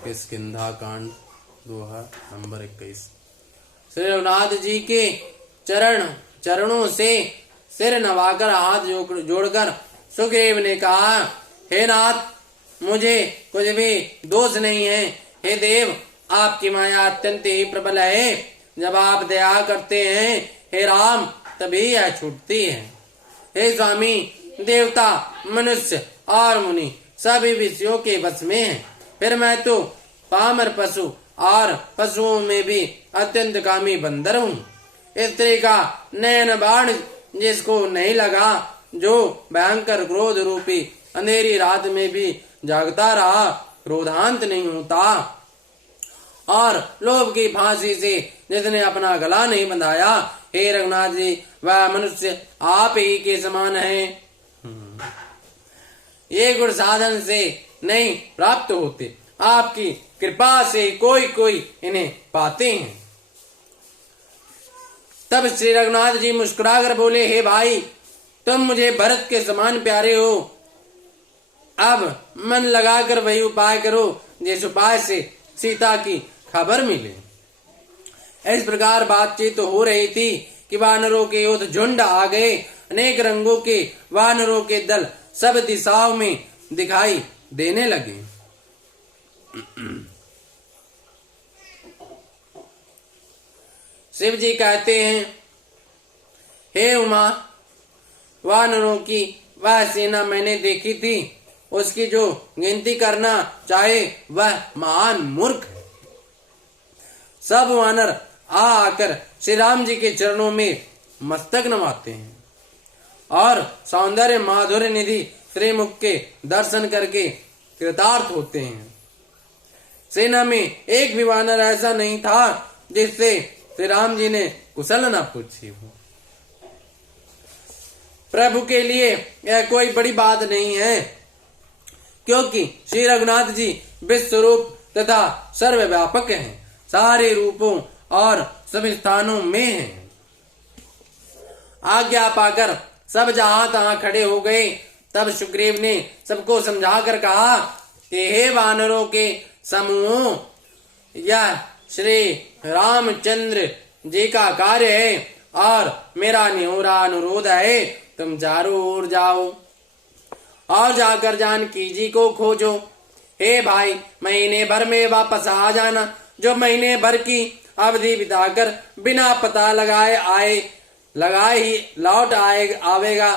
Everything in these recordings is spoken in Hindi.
किष्किंधा कांड दोहा नंबर 21। श्री रघुनाथ जी के चरणों से सिर नवाकर हाथ जोड़कर सुग्रीव ने कहा, हे नाथ, मुझे कुछ भी दोष नहीं है। हे देव, आपकी माया अत्यंत ही प्रबल है। जब आप दया करते हैं हे राम, तभी यह छूटती है। हे स्वामी, देवता, मनुष्य और मुनि सभी विषयों के वश में हैं। फिर मैं तो पामर पशु और पशुओं में भी अत्यंत कामी बंदर हूँ। स्त्री का नयन बाण जिसको नहीं लगा, जो भयंकर क्रोध रूपी अंधेरी रात में भी जागता रहा, क्रोधांत नहीं होता। और लोभ की फांसी से जिसने अपना गला नहीं बंधाया, हे रघुनाथ जी, वह मनुष्य आप ही के समान है। ये गुण साधन से नहीं प्राप्त होते, आपकी कृपा से कोई इन्हें पाते हैं। तब श्री रघुनाथ जी मुस्कुराकर बोले, हे भाई, तुम मुझे भरत के समान प्यारे हो। अब मन लगाकर वही उपाय करो जिस उपाय से सीता की खबर मिले। इस प्रकार बातचीत हो रही थी कि वानरों के युद्ध झुंड आ गए। अनेक रंगों के वानरों के दल सब दिशाओं में दिखाई देने लगे। शिव जी कहते हैं, हे उमा, वानरों की वह सेना मैंने देखी थी, उसकी जो गिनती करना चाहे वह महान मूर्ख है। सब वानर आकर श्री राम जी के चरणों में मस्तक नवाते हैं और सौंदर्य माधुर्य निधि श्रीमुख के दर्शन करके कृतार्थ होते हैं। सेना में एक भी वानर ऐसा नहीं था जिससे श्री राम जी ने कुशल न पूछी हो। प्रभु के लिए यह कोई बड़ी बात नहीं है, क्योंकि श्री रघुनाथ जी विश्वरूप तथा सर्वव्यापक हैं, सारे रूपों और सभी स्थानों में हैं। आज्ञा पाकर सब जहां तहां खड़े हो गए। तब सुग्रीव ने सबको समझाकर कहा कि हे वानरों के समूह, यह श्री रामचंद्र जी का कार्य है और मेरा निहोरा अनुरोध है, तुम चारों ओर जाओ और जाकर जानकी जी को खोजो। हे भाई, महीने भर में वापस आ जाना। जो महीने भर की अवधि बिताकर बिना पता लगाए ही लौट आवेगा,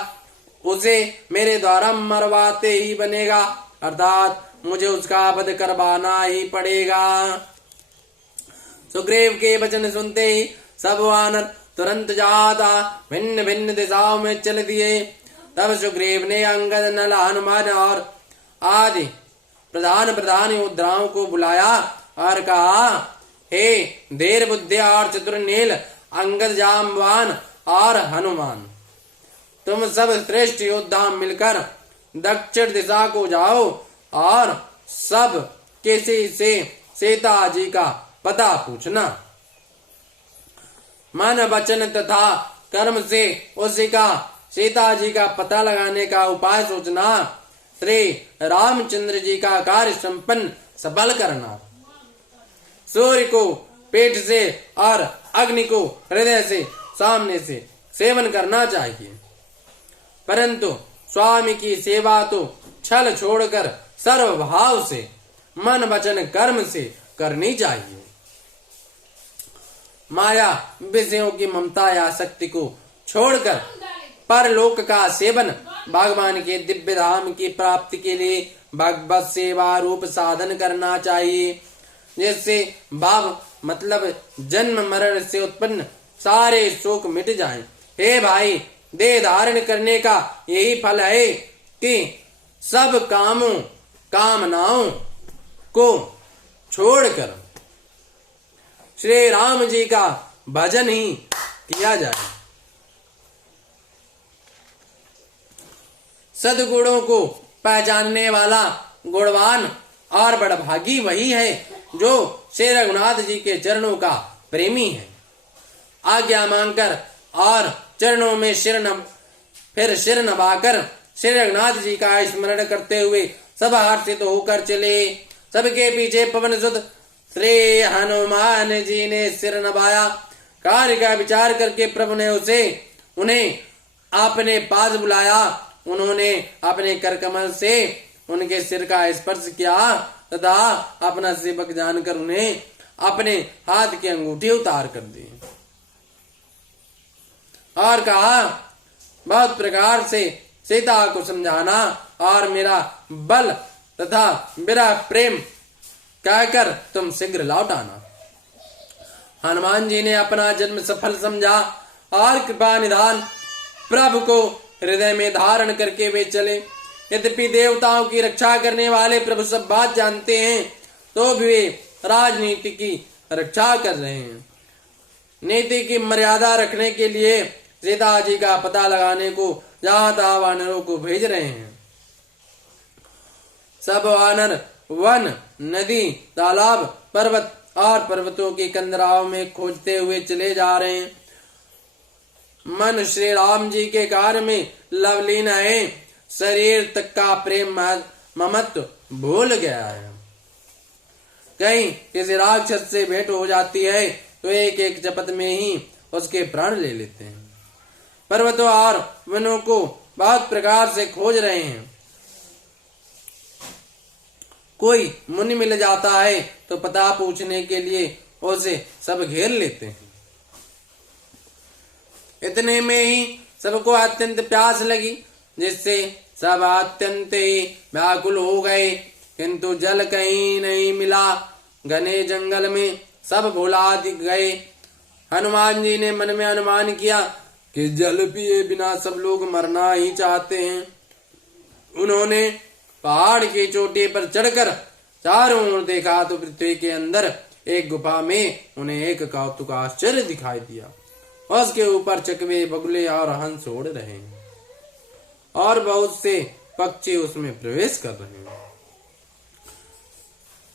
उसे मेरे द्वारा मरवाते ही बनेगा, अर्थात मुझे उसका वध करवाना ही पड़ेगा। सुग्रीव के वचन सुनते ही सब वानर तुरंत जाता भिन्न भिन्न दिशाओं में चल दिए। तब सुग्रीव ने अंगद, नल, हनुमान और आदि प्रधान योद्धाओं को बुलाया और कहा, हे देर बुद्धि और चतुर नील, अंगद, जाम्बवान और हनुमान, तुम सब श्रेष्ठ योद्धा मिलकर दक्षिण दिशा को जाओ और सब किसी से सीता जी का पता पूछना। मन, वचन तथा कर्म से उसी का सीता जी का पता लगाने का उपाय सोचना। श्री रामचंद्र जी का कार्य संपन्न सफल करना। सूर्य को पेट से और अग्नि को हृदय से सामने से सेवन करना चाहिए, परंतु स्वामी की सेवा तो छल छोड़कर सर्वभाव से, मन, वचन, कर्म से करनी चाहिए। माया विषयों की ममता या शक्ति को छोड़कर परलोक का सेवन, भगवान के दिव्य धाम की प्राप्ति के लिए भगवत सेवा रूप साधन करना चाहिए, जिससे भाव मतलब जन्म मरण से उत्पन्न सारे शोक मिट जाएं। हे भाई, देह धारण करने का यही फल है कि सब कामनाओं को छोड़कर श्री राम जी का भजन ही किया जाए। सद्गुणों को पहचानने वाला गुणवान और बड़भागी वही है जो श्री रघुनाथ जी के चरणों का प्रेमी है। आज्ञा मांगकर और चरणों में सिर नवाकर श्री रघुनाथ जी का स्मरण करते हुए सब हर्षित होकर चले। सबके पीछे पवन सुत श्री हनुमान जी ने सिर नवाया। कार्य का विचार करके प्रभु ने उन्हें अपने पास बुलाया। उन्होंने अपने करकमल से उनके सिर का स्पर्श किया तथा अपना सेवक जानकर उन्हें अपने हाथ की अंगूठी उतार कर दी और कहा, बहुत प्रकार से सीता को समझाना और मेरा बल तथा मेरा प्रेम कहकर तुम शीघ्र लौट आना। हनुमान जी ने अपना जन्म सफल समझा और कृपा निधान प्रभु को हृदय में धारण करके वे चले। यद्यपि देवताओं की रक्षा करने वाले प्रभु सब बात जानते हैं तो भी वे राजनीति की रक्षा कर रहे हैं। नीति की मर्यादा रखने के लिए सीता जी का पता लगाने को जहां तहां वानरों को भेज रहे हैं। सब वानर वन, नदी, तालाब, पर्वत और पर्वतों की कंदराओं में खोजते हुए चले जा रहे हैं। मन श्री राम जी के कार्य में लवलीन है। शरीर तक का प्रेम ममत्व भूल गया है। कहीं किसी राक्षस से भेंट हो जाती है तो एक एक जपत में ही उसके प्राण ले लेते हैं। पर्वतों और वनों को बहुत प्रकार से खोज रहे हैं। कोई मुनि मिल जाता है तो पता पूछने के लिए उसे सब घेर लेते हैं। इतने में ही सबको अत्यंत प्यास लगी, जिससे सब अत्यंत ही व्याकुल हो गए, किंतु जल कहीं नहीं मिला। घने जंगल में सब भुला गए। हनुमान जी ने मन में अनुमान किया कि जल पिए बिना सब लोग मरना ही चाहते हैं। उन्होंने पहाड़ की चोटी पर चढ़कर चारों ओर देखा तो पृथ्वी के अंदर एक गुफा में उन्हें एक कौतुक आश्चर्य दिखाई दिया। उसके ऊपर चकवे, बगुले और हंस उड़ रहे हैं और बहुत से पक्षी उसमें प्रवेश कर रहे हैं।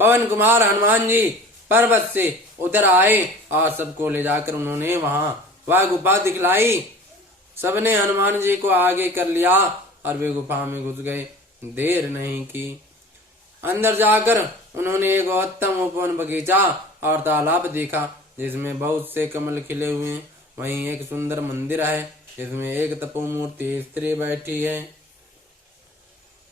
पवन कुमार हनुमान जी पर्वत से उतर आए और सबको ले जाकर उन्होंने वहां वह गुफा दिखलाई। सबने हनुमान जी को आगे कर लिया और वे गुफा में घुस गए। देर नहीं की, अंदर जाकर उन्होंने एक उत्तम उपवन, बगीचा और तालाब देखा जिसमें बहुत से कमल खिले हुए हैं। वहीं एक सुंदर मंदिर है जिसमें एक तपोमूर्ति स्त्री बैठी है।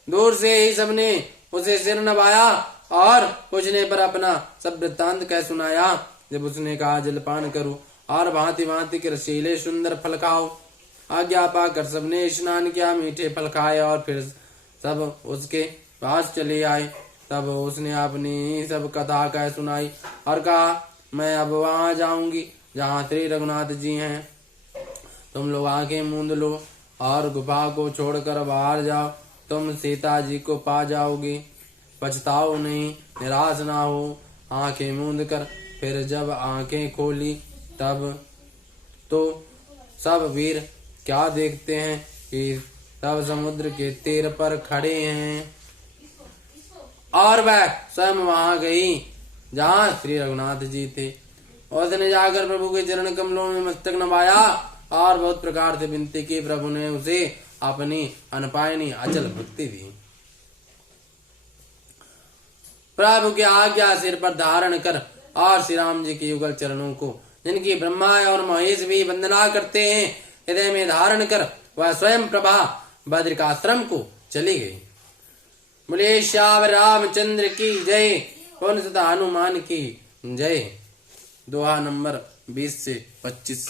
दूर से ही सबने उसे सिर नवाया और पूछने पर अपना सब वृत्तांत कह सुनाया। जब उसने कहा जलपान करो और भांति भांति के रसीले सुंदर फल खाओ, आज्ञा पाकर सबने स्नान किया, मीठे फल खाए और फिर सब उसके पास चले आए। तब उसने अपनी सब कथा कह सुनाई और कहा, मैं अब वहां जाऊंगी जहां श्री रघुनाथ जी हैं। तुम लोग आंखें मूंद लो और गुफा को छोड़कर बाहर जाओ। तुम सीता जी को पा जाओगे, पछताओ नहीं, निराश ना हो। आंखें मूंद कर फिर जब आंखें खोली तब तो सब वीर क्या देखते हैं कि सब समुद्र के तीर पर खड़े हैं और वह स्वयं वहां गई जहां श्री रघुनाथ जी थे। उसने जाकर प्रभु के चरण कमलों में मस्तक नवाया और बहुत प्रकार से विनती की। प्रभु ने उसे अपनी अनपायनी अचल भक्ति दी। प्रभु की आज्ञा सिर पर धारण कर और श्री राम जी के युगल चरणों को, जिनकी ब्रह्मा और महेश भी वंदना करते हैं, हृदय में धारण कर वह स्वयं प्रभा बद्रिकाश्रम को चली गई। बोले श्याम रामचंद्र की जय, पवन सुत हनुमान की जय। दोहा नंबर 20 से 25।